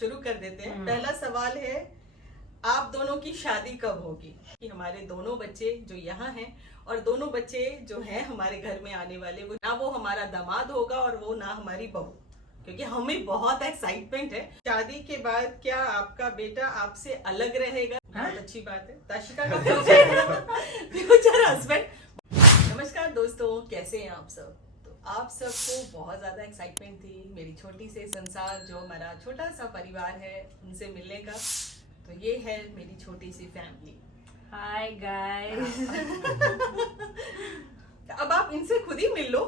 शुरू कर देते हैं। पहला सवाल है, आप दोनों की शादी कब होगी? कि हमारे दोनों बच्चे जो यहाँ हैं और दोनों बच्चे जो हैं हमारे घर में आने वाले, वो ना वो हमारा दामाद होगा और वो ना हमारी बहू, क्योंकि हमें बहुत एक्साइटमेंट है। शादी के बाद क्या आपका बेटा आपसे अलग रहेगा? बहुत अच्छी बात है। ताशिका का फ्यूचर हस्बैंड। नमस्कार दोस्तों, कैसे हैं आप सब? तो आप सबको बहुत ज्यादा एक्साइटमेंट थी मेरी छोटी से संसार, जो हमारा छोटा सा परिवार है, उनसे मिलने का। तो ये है मेरी छोटी सी फैमिली। Hi guys. अब आप इनसे खुद ही मिल लो,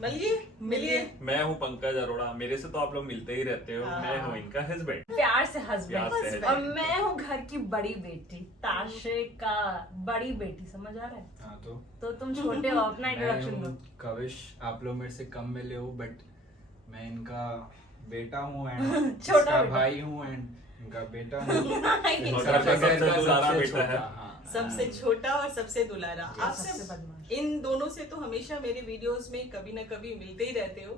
मिलिए। मैं हूँ पंकज अरोड़ा, मेरे से तो आप लोग मिलते ही रहते हो। मैं हूँ इनका हस्बैंड, प्यार से प्यार से हस्बैंड। husband। और मैं हूँ घर की बड़ी बेटी, ताशिका बड़ी बेटी। समझ आ रहा है? हाँ तो तुम छोटे हो, अपना इंट्रोडक्शन दो। कविश, आप लोग मेरे से कम मिले हो बट मैं इनका बेटा हूँ एंड छोटा इसका बेटा। भाई हूँ एंड इनका बेटा हूँ। नहीं, और सबसे सबसे घर का दुलारा सबसे बेटा है। छोटा, हाँ। सबसे छोटा और सबसे दुलारा। आप सबसे सब बदमाश। इन दोनों से तो हमेशा मेरे वीडियोस में कभी ना कभी मिलते ही रहते हो,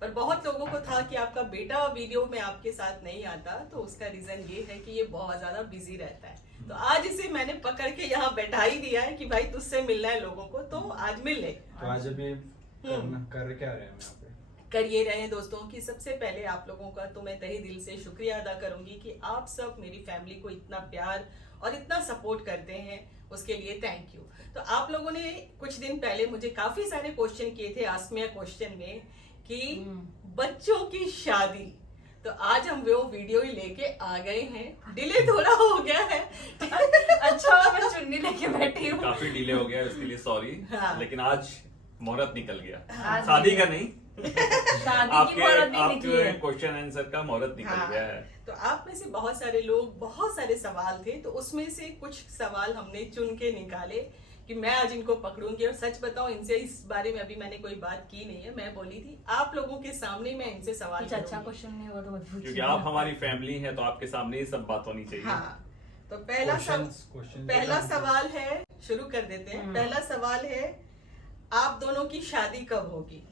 पर बहुत लोगों को था कि आपका बेटा वीडियो में आपके साथ नहीं आता, तो उसका रीजन ये है कि ये बहुत ज्यादा बिजी रहता है। तो आज इसे मैंने पकड़ के यहाँ बैठा ही दिया है कि भाई तुझसे मिलना है लोगों को, तो आज मिल ले। तो आज अभी कर क्या रहे हैं हम यहाँ पे? कर ये रहे हैं दोस्तों कि सबसे पहले आप लोगों का तो मैं तहे दिल से शुक्रिया अदा करूंगी कि आप सब मेरी फैमिली को इतना प्यार और इतना सपोर्ट करते हैं, उसके लिए थैंक यू। तो आप लोगों ने कुछ दिन पहले मुझे काफी सारे क्वेश्चन किए थे आस्क मी अ क्वेश्चन में कि बच्चों की शादी, तो आज हम वो वीडियो ही लेके आ गए हैं। डिले थोड़ा हो गया है। अच्छा मैं चुन्नी लेके बैठी हूँ। काफी डिले हो गया, उसके लिए सॉरी। हाँ। लेकिन आज मुहूर्त निकल गया, आज शादी निकल का नहीं, शादी की आपके मुहूर्त नहीं निकली है। क्वेश्चन आंसर का मुहूर्त निकल हाँ, गया है। तो आप में से बहुत सारे लोग, बहुत सारे सवाल थे, तो उसमें से कुछ सवाल हमने चुन के निकाले कि मैं आज इनको पकड़ूंगी। और सच बताऊं, इनसे इस बारे में अभी मैंने कोई बात की नहीं है। मैं बोली थी आप लोगों के सामने मैं इनसे सवाल कुछ अच्छा करूंगी। क्वेश्चन नहीं हुआ तो मत पूछिए। क्योंकि आप हमारी फैमिली है तो आपके सामने ही सब बात होनी चाहिए। हाँ, तो पहला Questions सवाल है, शुरू कर देते हैं। पहला सवाल है, आप दोनों की शादी कब होगी?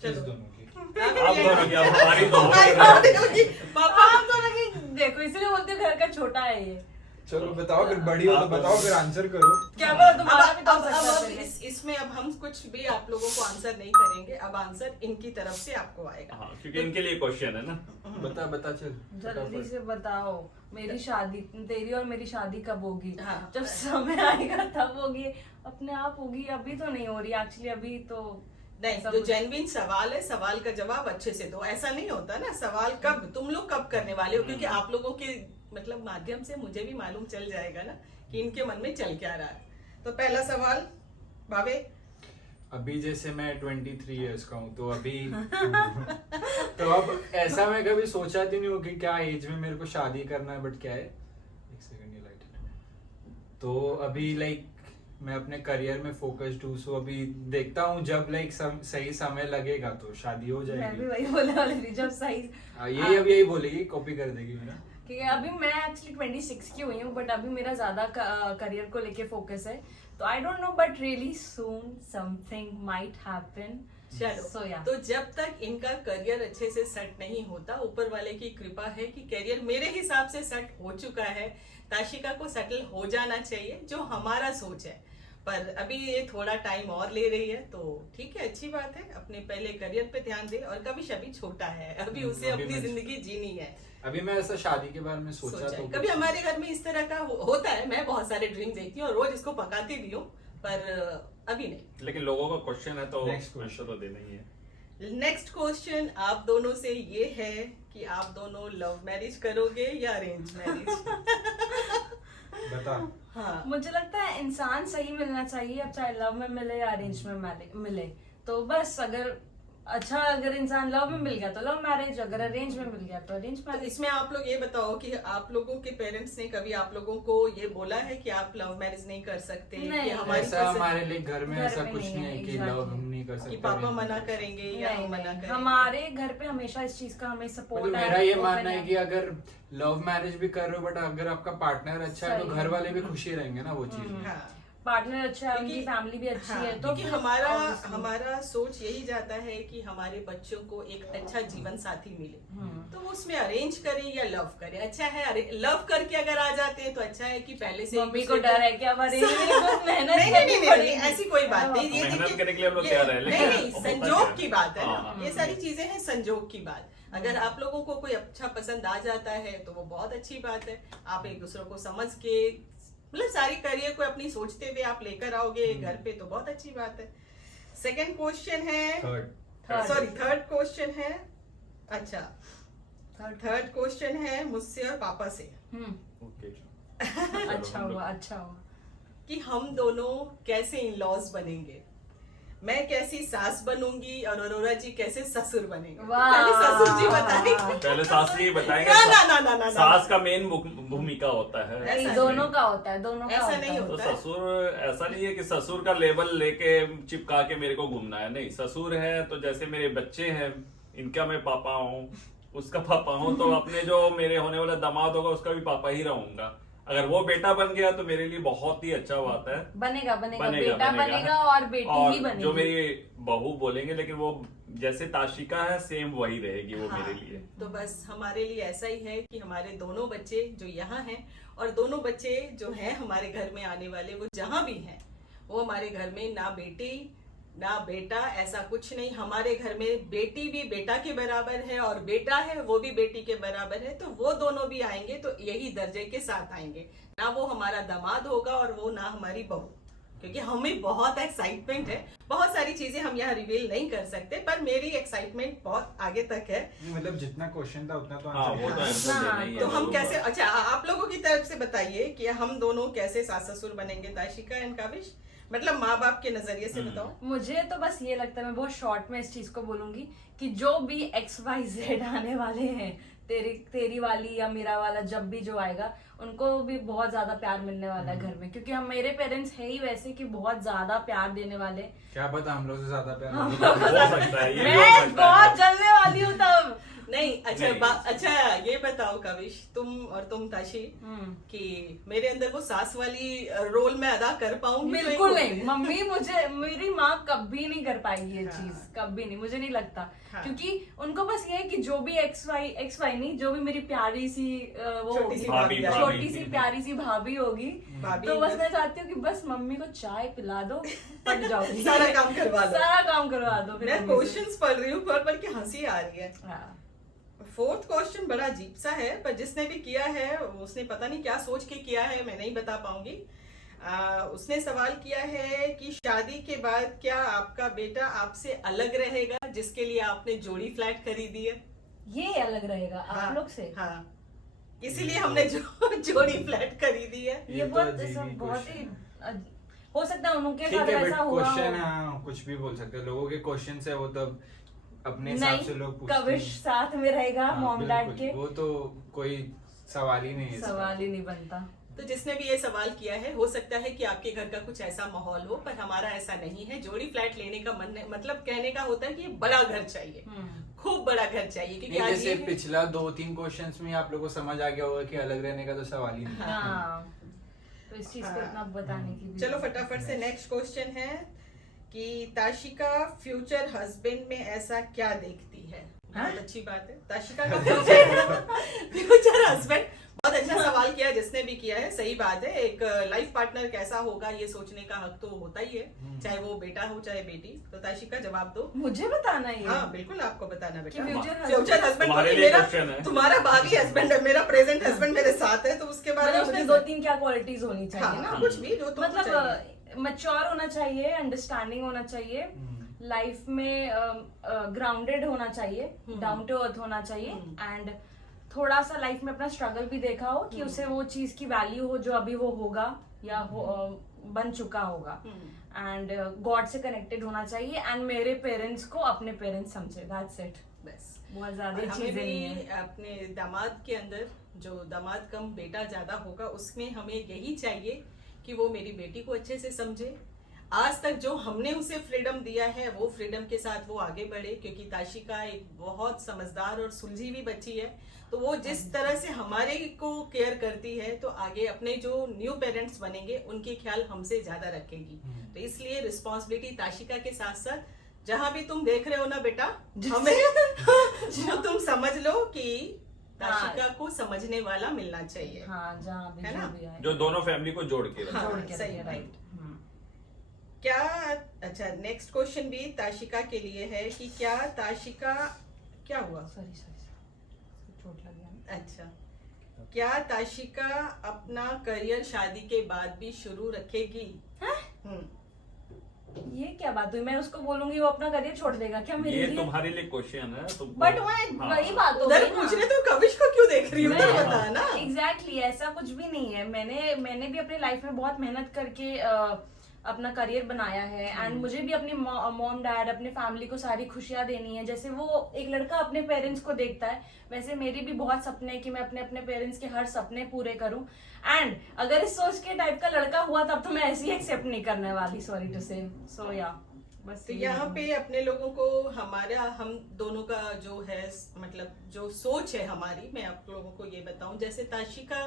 किस दोनों की? आप दोनों की, अब हमारी दोनों हमारी की। होगी। पापा आप दोनों की देखो, इसलिए बोलते हो घर का छोटा है ये। चलो बताओ, फिर बड़ी हो तो बताओ, फिर आंसर करो। क्या बोलो, तुम्हारा भी तो हो सकता अब है। इसमें अब हम कुछ भी आप लोगों को आंसर नहीं करेंगे, अब आंसर इनकी तरफ से आपको आएगा। हाँ, क्योंकि इनके लिए क्वेश्चन है ना। बता चल जल्दी फटाफट। से बताओ, मेरी शादी, तेरी और मेरी शादी कब होगी? हाँ। जब समय आएगा तब होगी, अपने आप होगी। अभी तो नहीं हो रही एक्चुअली, अभी तो नहीं, सब जो कुछ- जेन्युइन सवाल है, सवाल का जवाब अच्छे से दो। ऐसा नहीं होता ना, सवाल कब, तुम लोग कब करने वाले हो, क्योंकि आप लोगों के मतलब माध्यम से मुझे भी मालूम चल जाएगा ना कि इनके मन में चल क्या रहा है। तो पहला सवाल भावे। अभी जैसे मैं 23 इयर्स का हूँ, तो अभी तो अब ऐसा मैं कभी सोचा भी नहीं हूँ कि क्या एज में मेरे को शादी करना है, बट क्या है, एक सेकंड, ये लाइट। तो अभी लाइक मैं अपने करियर में फोकस्ड हूँ, सो अभी देखता हूँ जब लाइक सही समय लगेगा तो शादी हो मैं भी जाएगी। वही बोलने वाली थी, जब सही। हाँ, यही अब यही बोलेगी, कॉपी कर देगी मेरा। क्योंकि अभी मैं एक्चुअली 26 की हुई हूँ, बट अभी मेरा ज्यादा करियर को लेके फोकस है। तो I don't know, but really soon something might happen. चलो, So, yeah. तो जब तक इनका करियर अच्छे से सेट नहीं होता, ऊपर वाले की कृपा है कि करियर मेरे हिसाब से सेट हो चुका है। ताशिका को सेटल हो जाना चाहिए, जो हमारा सोच है, पर अभी ये थोड़ा टाइम और ले रही है, तो ठीक है, अच्छी बात है। अपने पहले करियर पे ध्यान दे। और कभी अभी छोटा है, अभी उसे अभी अपनी मैं- जिंदगी जीनी है। अभी मैं ऐसा शादी के बारे में सोचा सोचा तो है। कभी हमारे घर में इस तरह का होता है। मैं बहुत सारे ड्रीम देखती हूँ और रोज इसको पकाती भी हूँ, पर अभी नहीं। लेकिन लोगों का क्वेश्चन है तो Next question। आंसर तो देना ही है। नेक्स्ट क्वेश्चन आप दोनों से ये है कि आप दोनों लव मैरिज करोगे या अरेंज मैरिज? बता। हाँ, मुझे लगता है इंसान सही मिलना चाहिए, अब चाहे लव में मिले या अरेंज में मिले। तो बस अगर इंसान लव में मिल गया तो लव मैरिज, अगर अरेंज में मिल गया तो अरेंज तो मैरिज। इसमें आप लोग ये बताओ कि आप लोगों के पेरेंट्स ने कभी आप लोगों को ये बोला है कि आप लव मैरिज नहीं कर सकते? नहीं, कि हमारी ऐसा पसंद- हमारे लिए घर में घर ऐसा में कुछ नहीं नहीं है, है कि exactly। लव हम नहीं कर सकते, कि पापा arrange मना नहीं कर करेंगे या हम मना नहीं, करेंगे? हमारे घर पे हमेशा इस चीज का हमें सकते। सपोर्ट मतलब मेरा ये मानना है कि अगर लव मैरिज भी कर रहे हो बट अगर आपका पार्टनर अच्छा है तो सही घर है। वाले भी खुशी रहेंगे ना वो चीज में। हाँ, पार्टनर अच्छा है, उनकी क्योंकि- फैमिली भी अच्छी हाँ, है, तो क्योंकि फिर हमारा obviously- हमारा सोच यही जाता है कि हमारे बच्चों को एक अच्छा जीवन साथी मिले, तो वो उसमें अरेंज करें या लव करें। अच्छा है लव करके अगर आ जाते हैं तो अच्छा है कि पहले से मम्मी को डर है कि अब अरेंज में बहुत मेहनत नहीं, करनी नहीं, पड़ेगी। ऐसी कोई बात नहीं। ये मेहनत देखिए, करने के लिए हम लोग ये- तैयार हैं, लेकिन नहीं, होता संजोग क्या है? की बात है ना, हाँ, ये सारी चीजें हैं संजोग की बात। अगर आप लोगों को कोई अच्छा पसंद आ जाता है तो वो बहुत अच्छी बात है। आप एक दूसरे को समझ के मतलब सारी करियर को अपनी सोचते हुए आप लेकर आओगे घर पे तो बहुत अच्छी बात है। सेकंड क्वेश्चन है, थर्ड सॉरी थर्ड क्वेश्चन है, अच्छा थर्ड क्वेश्चन है मुझसे और पापा से ओके अच्छा हुआ, अच्छा हुआ। कि हम दोनों कैसे इन लॉज बनेंगे। मैं कैसी सास बनूंगी और अरोरा जी कैसे ससुर बनेंगे। वाह। पहले ससुर जी बताएंगे। पहले सास जी बताएंगे। ना, ना, ना, ना, ना, ना। सास का मेन भूमिका होता है। ऐसा नहीं, नहीं। दोनों का होता है, दोनों का ऐसा होता नहीं है। तो होता है। ससुर ऐसा नहीं है कि ससुर का लेबल लेके चिपका के मेरे को घूमना है। नहीं, ससुर है तो जैसे मेरे बच्चे हैं, इनका मैं पापा हूँ, उसका पापा हूँ, तो अपने जो मेरे होने वाला दामाद होगा उसका भी पापा ही रहूंगा। अगर वो बेटा बन गया तो मेरे लिए बहुत ही अच्छा बात है। बनेगा बेटा बनेगा और बेटी ही बनेगी। जो मेरी बहू बोलेंगे, लेकिन वो जैसे ताशिका है सेम वही रहेगी वो हाँ, मेरे लिए। तो बस हमारे लिए ऐसा ही है कि हमारे दोनों बच्चे जो यहाँ हैं और दोनों बच्चे जो हैं हमारे घर में आने वाले, वो जहाँ भी हैं वो हमारे घर में ना बेटी ना बेटा ऐसा कुछ नहीं। हमारे घर में बेटी भी बेटा के बराबर है और बेटा है वो भी बेटी के बराबर है। तो वो दोनों भी आएंगे तो यही दर्जे के साथ आएंगे। ना वो हमारा दामाद होगा और वो ना हमारी बहू, क्योंकि हमें बहुत एक्साइटमेंट है। बहुत सारी चीजें हम यहाँ रिवील नहीं कर सकते, पर मेरी एक्साइटमेंट बहुत आगे तक है। मतलब जितना क्वेश्चन था उतना तो हाँ, वो तो आंसर आंसर देना ही है। तो हम कैसे, अच्छा आप लोगों की तरफ से बताइए कि हम दोनों कैसे सास ससुर बनेंगे, ताशिका एंड काविश, मतलब माँ बाप के नजरिए से बताओ। मुझे तो बस ये लगता है, मैं बहुत शॉर्ट में इस चीज को बोलूंगी कि जो भी XYZ आने वाले हैं, तेरी वाली या मेरा वाला, जब भी जो आएगा उनको भी बहुत ज्यादा प्यार मिलने वाला है घर में, क्योंकि हम मेरे पेरेंट्स है ही वैसे कि बहुत ज्यादा प्यार देने वाले। क्या पता हम लोग से ज्यादा प्यार हो सकता है, ये भी हो मैं सकता है। बहुत जलने वाली हूँ तब। नहीं अच्छा नहीं। अच्छा ये बताओ काविश, तुम और तुम ताशी, कि मेरे अंदर वो सास वाली रोल में अदा कर पाऊंगी? तो एक बिल्कुल होती नहीं, है। मम्मी मेरी माँ कभी नहीं कर पाएगी ये चीज, कभी नहीं, मुझे नहीं लगता। हाँ। क्योंकि उनको बस ये है कि जो भी XY नहीं, जो भी मेरी प्यारी सी वो छोटी सी भाभी, भाभी, छोटी सी प्यारी सी भाभी होगी, भाभी तो बस मतलब- मैं चाहती हूँ कि बस मम्मी को चाय पिला दो, पट जाओगी। सारा काम करवा लो। सारा काम करवा दो फिर मैं मम्मी से। क्वेश्चंस पढ़ रही हूँ पर कि हंसी आ रही है। हाँ। फोर्थ क्वेश्चन बड़ा अजीब सा है, पर जिसने भी किया है उसने पता नहीं क्या सोच के किया है, मैं नहीं बता पाऊंगी। उसने सवाल किया है कि शादी के बाद क्या आपका बेटा आपसे अलग रहेगा, जिसके लिए आपने जोड़ी फ्लैट खरीदी है? ये अलग रहेगा हाँ, आप लोग से। हाँ, इसीलिए हमने जोड़ी फ्लैट खरीदी है। ये ये तो बहुत अजीब ही सब बहुत ही question हो सकता है उनके ठीक साथ है, बट वैसा हुआ क्वेश्चन हो। हाँ कुछ भी बोल सकते हैं। लोगों के क्वेश्चन है वो तो अपने हिसाब से लोग नहीं, पूछते कविश हैं। साथ में रहेगा हाँ, मॉम डैड बिल्कुल, के, वो तो कोई सवाल ही नहीं है इसका। सवाल ही नहीं बनता। तो जिसने भी ये सवाल किया है, हो सकता है कि आपके घर का कुछ ऐसा माहौल हो, पर हमारा ऐसा नहीं है। जोड़ी फ्लैट लेने का मन मतलब कहने का होता है कि बड़ा घर चाहिए, खूब बड़ा घर चाहिए, क्योंकि नहीं, आज जैसे ये है- पिछला 2-3 क्वेश्चंस में आप लोगों को समझ आ गया होगा कि अलग रहने का तो सवाल ही नहीं है। हाँ, तो इस चीज को इतना बताने की भी चलो फटाफट से नेक्स्ट क्वेश्चन है कि ताशिका फ्यूचर हस्बैंड में ऐसा क्या देखती है? बहुत अच्छी बात है। ताशिका का फ्यूचर हस्बैंड, बहुत अच्छा सवाल किया जिसने भी किया है, सही बात है। एक लाइफ पार्टनर कैसा होगा ये सोचने का हक तो होता ही है, चाहे वो बेटा हो चाहे बेटी। तो ताशिका जवाब दो। मुझे बताना ही है। हाँ बिल्कुल आपको बताना बेटा। कि future फ्यूचर हस्बैंड तुम्हारे लिए question है। तुम्हारा भावी हस्बैंड है, मेरा प्रेजेंट हस्बैंड मेरे साथ है, तो उसके बारे में मतलब उसमें मुझे- 2-3 क्या क्वालिटीज होनी चाहिए ना, हाँ, कुछ भी जो तुमको चाहिए। मतलब मैच्योर होना चाहिए, अंडरस्टैंडिंग होना चाहिए, लाइफ में ग्राउंडेड होना चाहिए, डाउन टू अर्थ होना चाहिए, एंड थोड़ा सा लाइफ में अपना स्ट्रगल भी देखा हो कि उसे वो चीज की वैल्यू हो जो अभी वो होगा या बन चुका होगा, एंड गॉड से कनेक्टेड होना चाहिए, एंड मेरे पेरेंट्स को अपने पेरेंट्स समझे, दैट्स इट। बस बहुत ज्यादा और हमें चीजें नहीं भी है। अपने दामाद के अंदर, जो दामाद कम बेटा ज्यादा होगा, उसमें हमें यही चाहिए कि वो मेरी बेटी को अच्छे से समझे, आज तक जो हमने उसे फ्रीडम दिया है वो फ्रीडम के साथ वो आगे बढ़े, क्योंकि ताशिका एक बहुत समझदार और सुलझी हुई बच्ची है। तो वो जिस तरह से हमारे को केयर करती है तो आगे अपने जो न्यू पेरेंट्स बनेंगे उनके ख्याल हमसे ज्यादा रखेगी। तो इसलिए रिस्पॉन्सिबिलिटी ताशिका के साथ साथ जहां भी तुम देख रहे हो ना बेटा, हमें जो तुम समझ लो कि ताशिका को समझने वाला मिलना चाहिए। हाँ, जहाँ भी है जो ना? भी आए जो दोनों फैमिली को जोड़ के रखे। हाँ, जोड़ के सही, रखे, राइट। हम्म। क्या, अच्छा नेक्स्ट क्वेश्चन भी ताशिका के लिए है कि क्या ताशिका, क्या हुआ? सॉरी चोट लग गया। अच्छा, क्या ताशिका अपना करियर शादी के बाद भी शुरू रखेगी? ये क्या बात हुई? मैं उसको बोलूंगी वो अपना करियर छोड़ देगा क्या मेरे ये लिए? तुम्हारे लिए क्वेश्चन है तुमको। बट हाँ। वही बात हो उधर गई ना। पूछ रहे तो कविश को क्यों देख रही हो? उधर मैं- बता ना। एग्जैक्टली ऐसा कुछ भी नहीं है। मैंने भी अपनी लाइफ में बहुत मेहनत करके अपना करियर बनाया है एंड मुझे भी अपने मॉम डैड अपने फैमिली को सारी खुशियां देनी है। जैसे वो एक लड़का अपने पेरेंट्स को देखता है, वैसे मेरी भी बहुत सपने हैं कि मैं अपने अपने पेरेंट्स के हर सपने पूरे करूं। एंड अगर इस सोच के टाइप का लड़का हुआ तब तो मैं ऐसे ही एक्सेप्ट नहीं करने वाली, सॉरी टू से। सो या बस तो ये यहाँ है। पे अपने लोगों को हम दोनों का जो है मतलब जो सोच है हमारी, मैं आप लोगों को ये बताऊं, जैसे ताशिका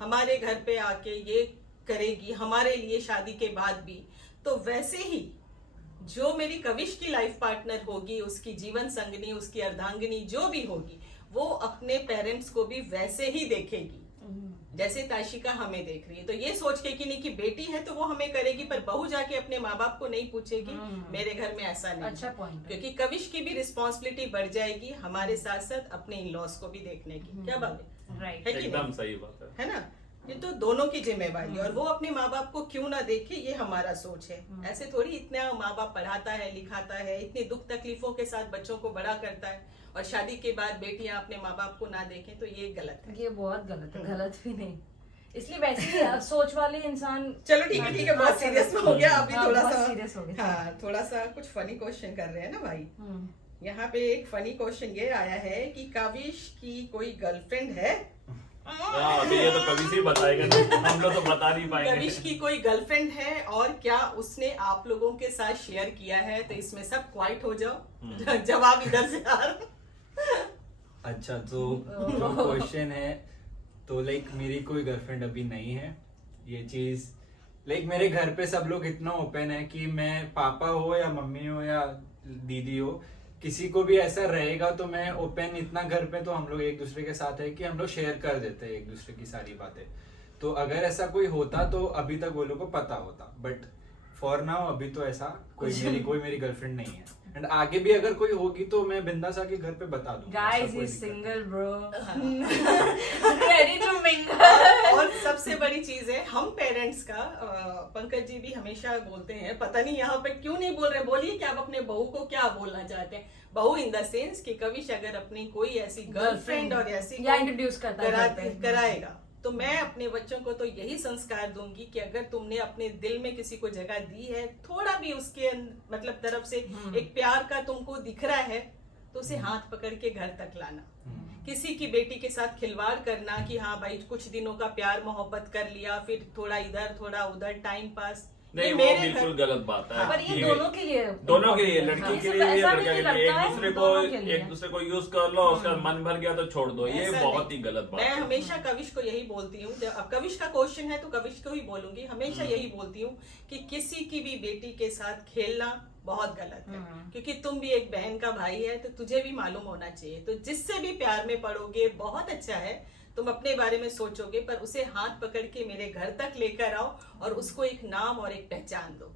हमारे घर पे आके ये करेगी हमारे लिए शादी के बाद भी, तो वैसे ही जो मेरी कविश की लाइफ पार्टनर होगी, उसकी जीवन संगनी, उसकी अर्धांगिनी जो भी होगी, वो अपने पेरेंट्स को भी वैसे ही देखेगी जैसे ताशिका हमें देख रही है। तो ये सोच के कि नहीं कि बेटी है तो वो हमें करेगी, पर बहू जाके अपने माँ बाप को नहीं पूछेगी मेरे घर में ऐसा नहीं। अच्छा point है। क्योंकि कविश की भी रिस्पॉन्सिबिलिटी बढ़ जाएगी हमारे साथ साथ अपने इन लॉस को भी देखने की। क्या बात राइट। है कि एकदम नहीं? सही बात है। है ना? ये तो दोनों की जिम्मेवारी है और वो अपने माँ बाप को क्यों ना देखे, ये हमारा सोच है। ऐसे थोड़ी इतना माँ बाप पढ़ाता है, लिखाता है, इतनी दुख तकलीफों के साथ बच्चों को बड़ा करता है और शादी के बाद बेटियां अपने माँ बाप को ना देखें, तो ये गलत है। ये बहुत गलत है, गलत भी नहीं। इसलिए वैसे ही सोच वाले इंसान। चलो ठीक है, ठीक है, बहुत सीरियस हो गया अभी। हाँ, थोड़ा बहुत सा serious हो गया। हाँ, थोड़ा सा कुछ फनी क्वेश्चन कर रहे हैं ना भाई। यहाँ पे एक फनी क्वेश्चन ये आया है कि कविश की कोई गर्लफ्रेंड है? हाँ, अभी ये तो कभी से ही बताएगा नहीं, हम लोग तो बता नहीं पाएंगे। कविश की कोई गर्लफ्रेंड है और क्या उसने आप लोगों के साथ शेयर किया है? तो इसमें सब क्वाइट हो जाओ, जवाब इधर से आ रहा। अच्छा, तो जो क्वेश्चन है तो लाइक मेरी कोई गर्लफ्रेंड अभी नहीं है। ये चीज लाइक मेरे घर पे सब लोग इतना ओपन है कि मैं पापा हो या मम्मी हो या दीदी हो, किसी को भी ऐसा रहेगा तो मैं ओपन इतना घर पे तो हम लोग एक दूसरे के साथ है कि हम लोग शेयर कर देते हैं एक दूसरे की सारी बातें। तो अगर ऐसा कोई होता तो अभी तक वो लोग को पता होता, बट फॉर नाउ अभी तो ऐसा कोई मेरी गर्लफ्रेंड नहीं है। एंड आगे भी अगर कोई होगी तो मैं बिंदास आके घर पे बता दूंगा। गाइस ऐसा कोई इज दिक्कत नहीं। Single bro, ready to mingle. और सबसे बड़ी चीज है हम पेरेंट्स का, पंकज जी भी हमेशा बोलते हैं, पता नहीं यहाँ पे क्यों नहीं बोल रहे, बोलिए कि आप अपने बहू को क्या बोलना चाहते हैं। बहू इन द सेंस कि कविश अगर अपनी कोई ऐसी गर्लफ्रेंड और ऐसी या इंट्रोड्यूस करता है घर पे। कराएगा तो मैं अपने बच्चों को तो यही संस्कार दूंगी कि अगर तुमने अपने दिल में किसी को जगह दी है, थोड़ा भी उसके मतलब तरफ से एक प्यार का तुमको दिख रहा है, तो उसे हाथ पकड़ के घर तक लाना। किसी की बेटी के साथ खिलवाड़ करना कि हाँ भाई कुछ दिनों का प्यार मोहब्बत कर लिया, फिर थोड़ा इधर थोड़ा उधर टाइम पास, नहीं, ये वो मेरे बिल्कुल घर- गलत बात है। पर ये कि दोनों के लिए, दोनों के लिए, हाँ, लड़की के ऐसा लिए या भी लड़का के नहीं लिए, लगता है, एक दूसरे को दोनों के लिए। एक दूसरे को यूज कर लो, उसका मन भर गया तो छोड़ दो, ये ऐसा बहुत नहीं। ही गलत बात मैं है। हमेशा कविश को यही बोलती हूँ, अब कविश का क्वेश्चन है तो कविश को ही बोलूंगी, हमेशा यही बोलती हूँ कि किसी की भी बेटी के साथ खेलना बहुत गलत है। क्योंकि तुम भी एक बहन का भाई है तो तुझे भी मालूम होना चाहिए। तो जिससे भी प्यार में पड़ोगे बहुत अच्छा है, तुम अपने बारे में सोचोगे, पर उसे हाथ पकड़ के मेरे घर तक लेकर आओ और उसको एक नाम और एक पहचान दो।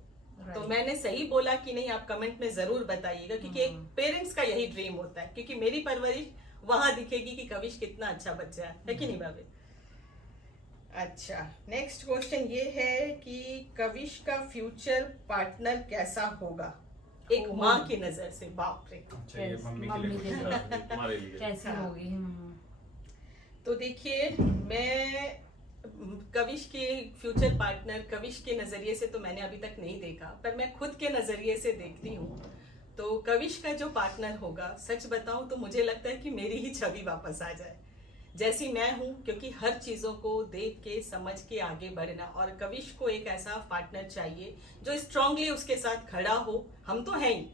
तो मैंने सही बोला कि नहीं, आप कमेंट में जरूर बताइएगा, क्योंकि एक पेरेंट्स का यही ड्रीम होता है, क्योंकि मेरी परवरिश वहां दिखेगी कि कविश कितना अच्छा बच्चा है कि नहीं भाभी? अच्छा, नेक्स्ट क्वेश्चन ये है कि कविश का फ्यूचर पार्टनर कैसा होगा एक माँ की नजर से? बाप रे। अच्छा, ये Yes, मम्मी मम्मी के के लिए लिए। पूछा। तुम्हारे लिए कैसी हाँ। होगी? तो देखिए, मैं कविश के फ्यूचर पार्टनर कविश के नजरिए से तो मैंने अभी तक नहीं देखा, पर मैं खुद के नजरिए से देखती हूँ। तो कविश का जो पार्टनर होगा, सच बताऊं तो मुझे लगता है कि मेरी ही छवि वापस आ जाए। जैसी मैं हूँ, क्योंकि हर चीजों को देख के समझ के आगे बढ़ना। और कविश को एक ऐसा पार्टनर चाहिए जो स्ट्रांगली उसके साथ खड़ा हो। हम तो हैं ही,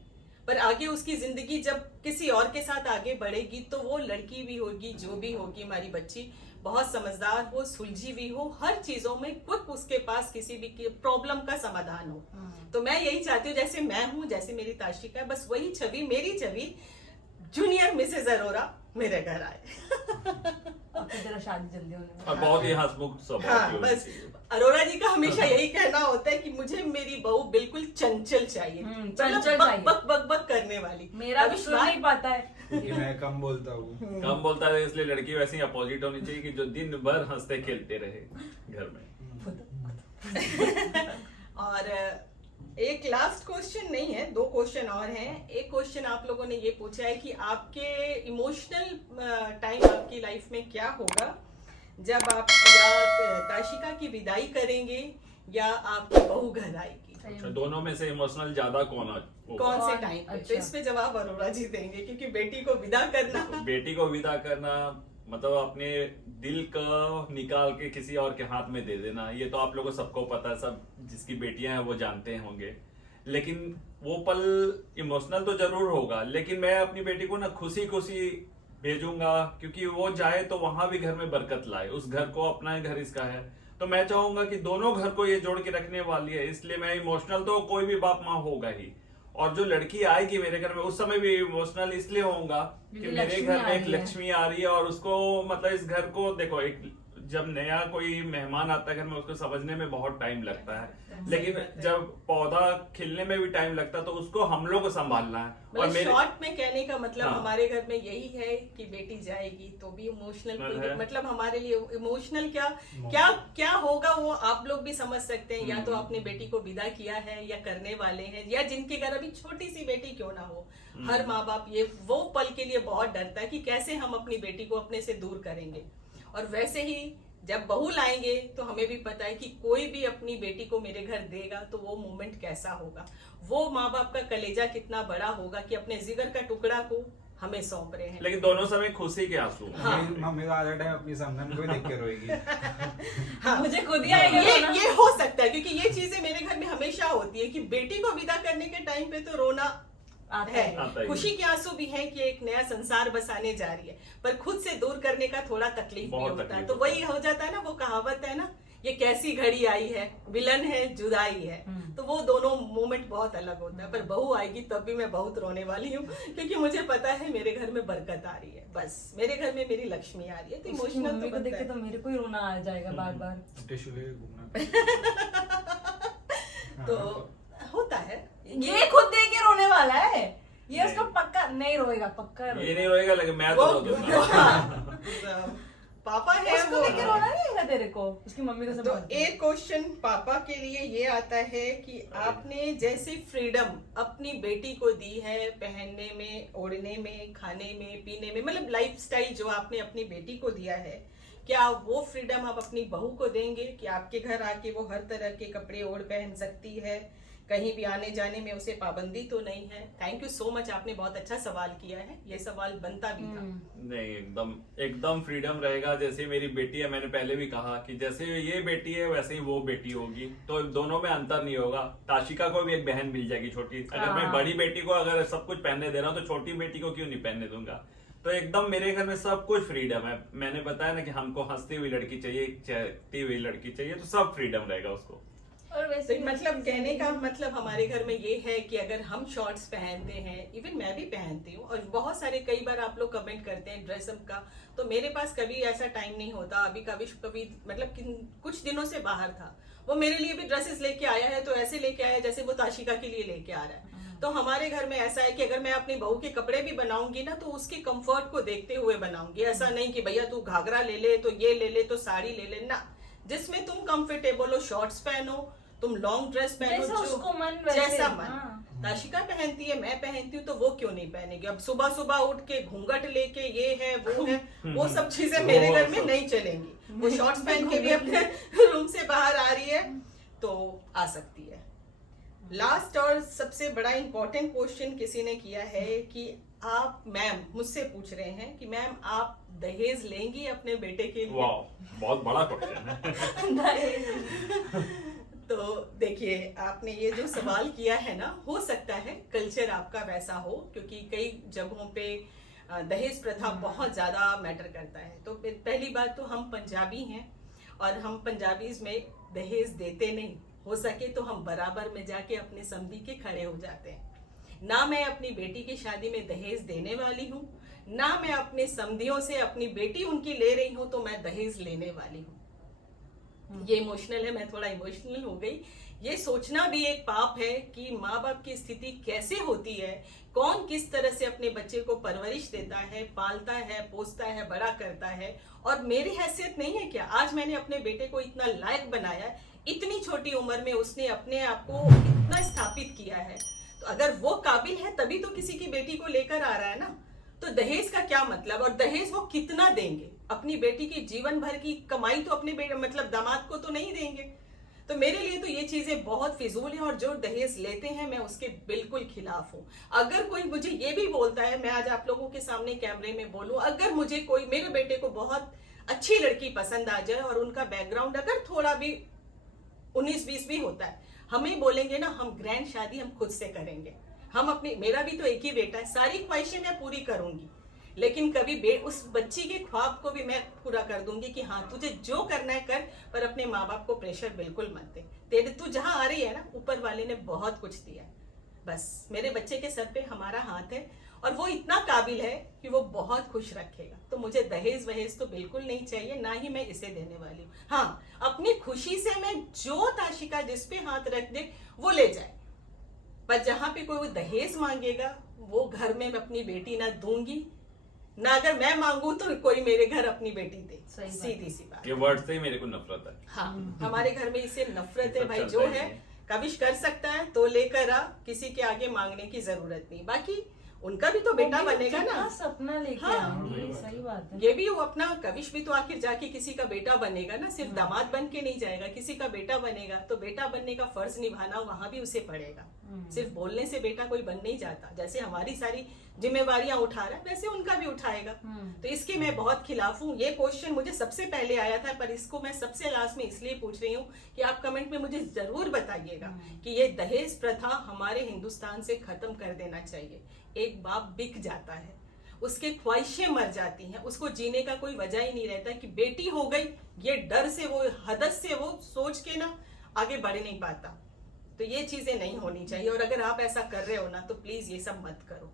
पर आगे उसकी जिंदगी जब किसी और के साथ आगे बढ़ेगी तो वो लड़की भी होगी, जो भी होगी हमारी बच्ची, बहुत समझदार हो, सुलझी हुई हो, हर चीजों में क्विक उसके पास किसी भी प्रॉब्लम का समाधान हो। तो मैं यही चाहती हूँ, जैसे मैं हूँ, जैसे मेरी ताशिका है, बस वही छवि, मेरी छवि जूनियर मिसेज अरोरा मेरे घर आए। आपकी तरह शादी जल्दी होने और वाली बहुत ही हंसमुख स्वभाव हाँ, की होनी बस चाहिए। अरोरा जी का हमेशा यही कहना होता है कि मुझे मेरी बहू बिल्कुल चंचल चाहिए, चंचल बक, चाहिए। बक बक बक करने वाली। मेरा भी कविश सुन नहीं पाता है। क्योंकि मैं कम बोलता हूँ। कम बोलता है, इसलिए लड़की वैसी अपोजिट होनी चाहिए कि जो दिन भर हंसते खेलते रहे घर में। और एक लास्ट क्वेश्चन नहीं है, 2 क्वेश्चन और हैं। एक क्वेश्चन आप लोगों ने ये पूछा है कि आपके इमोशनल टाइम आपकी लाइफ में क्या होगा जब आप या ताशिका की विदाई करेंगे या आपकी बहू घर आएगी, अच्छा, दोनों में से इमोशनल ज्यादा कौन होगा? कौन से कौन? टाइम पे? तो अच्छा। इसमें जवाब अरोरा जी देंगे, क्योंकि बेटी को विदा करना बेटी को विदा करना मतलब अपने दिल का निकाल के किसी और के हाथ में दे देना, ये तो आप लोगों को सबको पता है, सब जिसकी बेटियां हैं वो जानते होंगे। लेकिन वो पल इमोशनल तो जरूर होगा, लेकिन मैं अपनी बेटी को ना खुशी खुशी भेजूंगा, क्योंकि वो जाए तो वहां भी घर में बरकत लाए, उस घर को अपना घर इसका है। तो मैं चाहूंगा कि दोनों घर को ये जोड़ के रखने वाली है, इसलिए मैं इमोशनल तो कोई भी बाप माँ होगा ही। और जो लड़की आएगी मेरे घर में उस समय भी इमोशनल इसलिए होऊंगा कि क्योंकि मेरे लक्ष्मी घर में आ एक रही है। लक्ष्मी आ रही है, और उसको मतलब इस घर को देखो, एक जब नया कोई मेहमान आता है घर में उसको समझने में बहुत टाइम लगता है, लेकिन जब पौधा खिलने में भी टाइम लगता है तो उसको हम लोग को संभालना है। और मतलब मेरे शॉर्ट में कहने का मतलब हाँ। हमारे घर में यही है कि बेटी जाएगी तो भी इमोशनल है। मतलब हमारे लिए इमोशनल क्या क्या क्या होगा वो आप लोग भी समझ सकते हैं। या तो आपने बेटी को विदा किया है या करने वाले हैं, या जिनके घर अभी छोटी सी बेटी क्यों ना हो, हर माँ बाप ये वो पल के लिए बहुत डरता है कि कैसे हम अपनी बेटी को अपने से दूर करेंगे। और वैसे ही जब बहू लाएंगे तो हमें भी पता है कि कोई भी अपनी बेटी को मेरे घर देगा तो वो मोमेंट कैसा होगा, वो माँ बाप का कलेजा कितना बड़ा होगा कि अपने जिगर का टुकड़ा को हमें सौंप रहे हैं। लेकिन दोनों समय खुशी के आंसू। हाँ। मम्मी तो आधा टाइम अपनी समधन को ही देख के रोएगी। हाँ, मुझे खुद ही आएगा रोना। ये हो सकता है, क्योंकि ये चीजें मेरे घर में हमेशा होती है कि बेटी को विदा करने के टाइम पे तो रोना आता है, है। खुशी के आंसू भी है कि एक नया संसार बसाने जा रही है, पर खुद से दूर करने का थोड़ा तकलीफ भी बहुत होता है। तकलीफ तो होता वही हो जाता है ना, वो कहावत है ना, ये कैसी घड़ी आई है, विलन है जुदाई है। तो वो दोनों मोमेंट बहुत अलग होता है। पर बहू आएगी तब भी मैं बहुत रोने वाली हूँ, क्योंकि मुझे पता है मेरे घर में बरकत आ रही है, बस मेरे घर में मेरी लक्ष्मी आ रही है। तो उसकी इमोशनल मम्मी तो को देख बनता के तो है। मेरे को ही रोना आ जाएगा बार बार। टिश्यू लेके घूमना। तो होता है ये खुद देख के रोने वाला है, ये नहीं। उसका पक्का नहीं रोएगा, पक्का ये रोएगा। नहीं रोएगा, लेकिन मैं तो रो दूंगा। पापा है उसको वो। देख के रोना नहीं आएगा तेरे को, उसकी मम्मी को सब तो मानती है। एक क्वेश्चन पापा के लिए ये आता है कि आपने जैसी फ्रीडम अपनी बेटी को दी है पहनने में, ओढ़ने में, खाने में, पीने में, मतलब लाइफस्टाइल जो आपने अपनी बेटी को दिया है, क्या वो फ्रीडम आप अपनी बहू को देंगे कि आपके घर आके वो हर तरह के कपड़े ओढ़ पहन सकती है, कहीं भी आने जाने में उसे पाबंदी तो नहीं है? थैंक यू सो मच, आपने बहुत अच्छा सवाल किया है, ये सवाल बनता भी था। नहीं, एकदम एकदम फ्रीडम रहेगा। जैसे मेरी बेटी है, मैंने पहले भी कहा कि जैसे ये बेटी है वैसे ही वो बेटी होगी, तो दोनों में अंतर नहीं होगा। ताशिका को भी एक बहन मिल जाएगी छोटी। अगर मैं बड़ी बेटी को अगर सब कुछ पहनने दे रहा हूँ तो छोटी बेटी को क्यों नहीं पहनने दूंगा? तो एकदम मेरे घर में सब कुछ फ्रीडम है। मैंने बताया ना कि हमको हंसती हुई लड़की चाहिए, चहकती हुई लड़की चाहिए, तो सब फ्रीडम रहेगा उसको। और वैसे तो मतलब कहने का मतलब हमारे घर में ये है कि अगर हम शॉर्ट्स पहनते हैं, इवन मैं भी पहनती हूँ, और बहुत सारे कई बार आप लोग कमेंट करते हैं ड्रेसअप का, तो मेरे पास कभी ऐसा टाइम नहीं होता। अभी कभी मतलब कुछ दिनों से बाहर था, वो मेरे लिए भी ड्रेसेस लेके आया है, तो ऐसे लेके आया जैसे वो ताशिका के लिए लेके आ रहा है। तो हमारे घर में ऐसा है कि अगर मैं अपनी बहू के कपड़े भी बनाऊंगी ना, तो उसके कंफर्ट को देखते हुए बनाऊंगी। ऐसा नहीं कि भैया तू घाघरा ले ले, तो ये ले ले, तो साड़ी ले ले, ना, जिसमें तुम कंफर्टेबल हो, शॉर्ट्स पहनो, तुम लॉन्ग ड्रेस पहनो, जैसा उसको मन वैसे, जैसा मन। हाँ। ताशिका पहनती है, मैं पहनती हूँ, तो वो क्यों नहीं पहनेगी? अब सुबह सुबह उठ के घूंघट लेके ये है वो है, वो सब चीजें मेरे घर में नहीं चलेंगी। वो शॉर्ट्स पहन के भी अपने रूम से बाहर आ रही है तो आ सकती है। लास्ट और सबसे बड़ा इंपॉर्टेंट क्वेश्चन किसी ने किया है कि आप मैम मुझसे पूछ रहे हैं कि मैम आप दहेज लेंगी अपने बेटे के लिए? वाह, बहुत बड़ा क्वेश्चन है। तो देखिए, आपने ये जो सवाल किया है ना, हो सकता है कल्चर आपका वैसा हो, क्योंकि कई जगहों पे दहेज प्रथा बहुत ज्यादा मैटर करता है। तो पहली बात तो हम पंजाबी हैं और हम पंजाबीज में दहेज देते नहीं। हो सके तो हम बराबर में जाके अपने समधी के खड़े हो जाते हैं। ना मैं अपनी बेटी की शादी में दहेज देने वाली हूँ, ना मैं अपने समधियों से अपनी बेटी उनकी ले रही हूँ तो मैं दहेज लेने वाली हूँ। ये इमोशनल है, मैं थोड़ा इमोशनल हो गई। ये सोचना भी एक पाप है कि माँ बाप की स्थिति कैसे होती है, कौन किस तरह से अपने बच्चे को परवरिश देता है, पालता है, पोसता है, बड़ा करता है। और मेरी हैसियत नहीं है क्या? आज मैंने अपने बेटे को इतना लायक बनाया है, इतनी छोटी उम्र में उसने अपने आप को इतना स्थापित किया है। तो अगर वो काबिल है तभी तो किसी की बेटी को लेकर आ रहा है ना। तो दहेज का क्या मतलब, और दहेज वो कितना देंगे? अपनी बेटी की जीवन भर की कमाई तो अपने मतलब दामाद को तो नहीं देंगे। तो मेरे लिए तो ये चीजें बहुत फिजूल है, और जो दहेज लेते हैं मैं उसके बिल्कुल खिलाफ हूँ। अगर कोई मुझे ये भी बोलता है, मैं आज आप लोगों के सामने कैमरे में बोलूं, अगर मुझे कोई मेरे बेटे को बहुत अच्छी लड़की पसंद आ जाए और उनका बैकग्राउंड अगर थोड़ा भी 19-20 भी होता है, हमें बोलेंगे ना, हम ग्रैंड शादी हम खुद से करेंगे। हम अपनी, मेरा भी तो एक ही बेटा है, सारी ख्वाहिशें मैं पूरी करूंगी, लेकिन कभी उस बच्ची के ख्वाब को भी मैं पूरा कर दूंगी कि हाँ तुझे जो करना है कर, पर अपने माँ बाप को प्रेशर बिल्कुल मत दे। तेरे तू जहाँ आ रही है ना, ऊपर वाले ने बहुत कुछ दिया है। बस मेरे बच्चे के सर पे हमारा हाथ है और वो इतना काबिल है कि वो बहुत खुश रखेगा। तो मुझे दहेज वहेज तो बिल्कुल नहीं चाहिए, ना ही मैं इसे देने वाली हूँ। हाँ, अपनी खुशी से मैं जो ताशिका जिस पे हाथ रख दे वो ले जाए, पर जहां पे कोई वो दहेज मांगेगा वो घर में मैं अपनी बेटी ना दूंगी, ना अगर मैं मांगू तो कोई मेरे घर अपनी बेटी दे। सीधी सी बात। ये वर्ड से ही मेरे को नफरत है। हाँ, हमारे घर में इससे नफरत है सब भाई। चलता जो ही है है। कविश कर सकता है तो लेकर आ, किसी के आगे मांगने की जरूरत नहीं। बाकी उनका भी तो बेटा बनेगा ना, सपना लेके हाँ, आएंगे, सही बात है। ये भी वो अपना कविश भी तो आखिर जाके किसी का बेटा बनेगा ना, सिर्फ दामाद बन के नहीं जाएगा, किसी का बेटा बनेगा। तो बेटा बनने का फर्ज निभाना वहां भी उसे पड़ेगा। सिर्फ बोलने से बेटा कोई बन नहीं जाता। जैसे हमारी सारी जिम्मेवारियां उठा रहा है वैसे उनका भी उठाएगा। तो इसके मैं बहुत खिलाफ हूँ। ये क्वेश्चन मुझे सबसे पहले आया था, पर इसको मैं सबसे लास्ट में इसलिए पूछ रही हूँ कि आप कमेंट में मुझे जरूर बताइएगा कि ये दहेज प्रथा हमारे हिंदुस्तान से खत्म कर देना चाहिए। एक बाप बिक जाता है, उसके ख्वाहिशें मर जाती हैं, उसको जीने का कोई वजह ही नहीं रहता कि बेटी हो गई, ये डर से वो हदस से वो सोच के ना आगे बढ़ नहीं पाता। तो ये चीजें नहीं होनी चाहिए। और अगर आप ऐसा कर रहे हो ना तो प्लीज ये सब मत करो।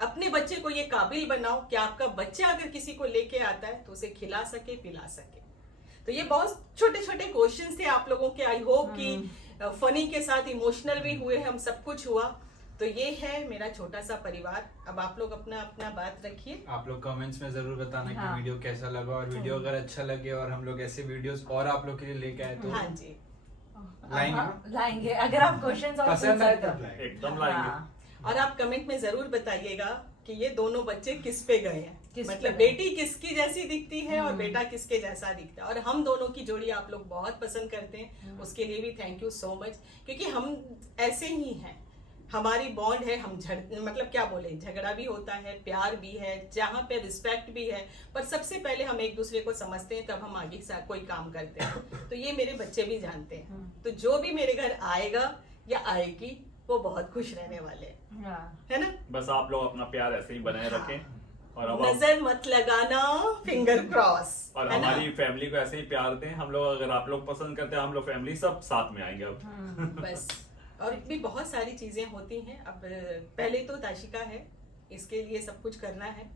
अपने बच्चे को ये काबिल बनाओ कि आपका बच्चा अगर किसी को लेके आता है तो उसे खिला सके, पिला सके। तो ये बहुत छोटे छोटे क्वेश्चंस थे आप लोगों के। आई होप कि फनी के साथ इमोशनल भी हुए, हम सब कुछ हुआ। तो ये है मेरा छोटा सा परिवार। अब आप लोग अपना अपना बात रखिए। आप लोग कमेंट्स में जरूर बताना कि हाँ। वीडियो कैसा लगा, और वीडियो अगर अच्छा लगे और हम लोग ऐसे वीडियोस और आप लोग के लिए लेके आए तो हाँ जी, लाएंगे हाँ, लाएंगे। अगर आप क्वेश्चंस और पसंद आए पूछ तब लाएंगे। एकदम लाएंगे। हाँ। और आप कमेंट में जरूर बताइएगा कि ये दोनों बच्चे किस पे गए हैं, किस पे मतलब गए? बेटी किसकी जैसी दिखती है और बेटा किसके जैसा दिखता है। और हम दोनों की जोड़ी आप लोग बहुत पसंद करते हैं, उसके लिए भी थैंक यू सो मच। क्योंकि हम ऐसे ही हैं, हमारी बॉन्ड है। हम मतलब क्या बोले, झगड़ा भी होता है, प्यार भी है, जहाँ पे रिस्पेक्ट भी है, पर सबसे पहले हम एक दूसरे को समझते हैं, तब हम आगे कोई काम करते हैं। तो ये मेरे बच्चे भी जानते हैं। तो जो भी मेरे घर आएगा या आएगी वो बहुत खुश रहने वाले हैं, हाँ। है ना। बस आप लोग अपना प्यार ऐसे ही बनाए रखें और अब नजर मत लगाना, फिंगर क्रॉस, और है ना? हमारी फैमिली को ऐसे ही प्यार दें। हम लोग, अगर आप लोग पसंद करते हैं, हम लोग फैमिली सब साथ में आएंगे अब। बस। और भी बहुत सारी चीजें होती हैं। अब पहले तो ताशिका है, इसके लिए सब कुछ करना है।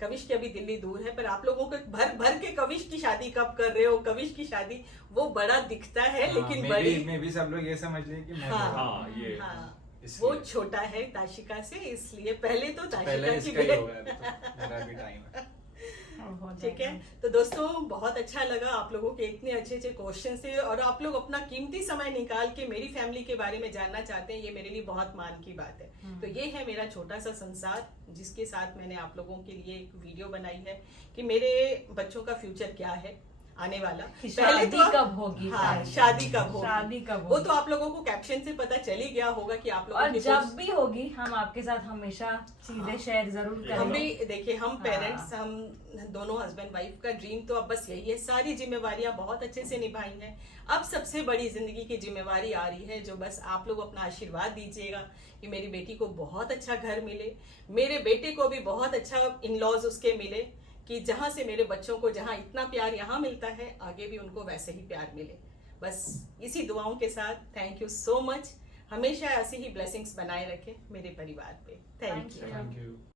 कविश की अभी दिल्ली दूर है, पर आप लोगों को भर भर के कविश की शादी कब कर रहे हो, कविश की शादी वो बड़ा दिखता है लेकिन बड़ी, मैं भी सब लोग ये समझ लिए कि मैं हाँ। बड़ा हूँ। हाँ, ये हाँ, इसलिए। वो छोटा है ताशिका से, इसलिए पहले तो पहले ताशिका की इसका ही बेटी। होगा, अभी तो मेरा भी टाइम है। ठीक है। तो दोस्तों बहुत अच्छा लगा आप लोगों के इतने अच्छे अच्छे क्वेश्चन से, और आप लोग अपना कीमती समय निकाल के मेरी फैमिली के बारे में जानना चाहते हैं, ये मेरे लिए बहुत मान की बात है। तो ये है मेरा छोटा सा संसार, जिसके साथ मैंने आप लोगों के लिए एक वीडियो बनाई है कि मेरे बच्चों का फ्यूचर क्या है। आने वाला। कि पहले शादी तो कब होगी, हाँ, शायद। शादी कब होगी, शादी कब वो होगी। तो आप लोगों को कैप्शन से पता चल ही गया होगा कि आप लोगों और की जब भी होगी हम आपके साथ हमेशा चीजें शेयर जरूर हम करेंगे। भी देखिए, हम हाँ। पेरेंट्स, हम दोनों हस्बैंड वाइफ का ड्रीम तो अब बस यही है, सारी जिम्मेवारियां बहुत अच्छे से निभाई हैं। अब सबसे बड़ी जिंदगी की जिम्मेवारी आ रही है, जो बस आप लोग अपना आशीर्वाद दीजिएगा कि मेरी बेटी को बहुत अच्छा घर मिले, मेरे बेटे को भी बहुत अच्छा इन लॉज उसके मिले, कि जहां से मेरे बच्चों को जहां इतना प्यार यहाँ मिलता है, आगे भी उनको वैसे ही प्यार मिले। बस इसी दुआओं के साथ थैंक यू सो मच। हमेशा ऐसी ही ब्लेसिंग्स बनाए रखें मेरे परिवार पे। Thank Thank you. you. Thank you.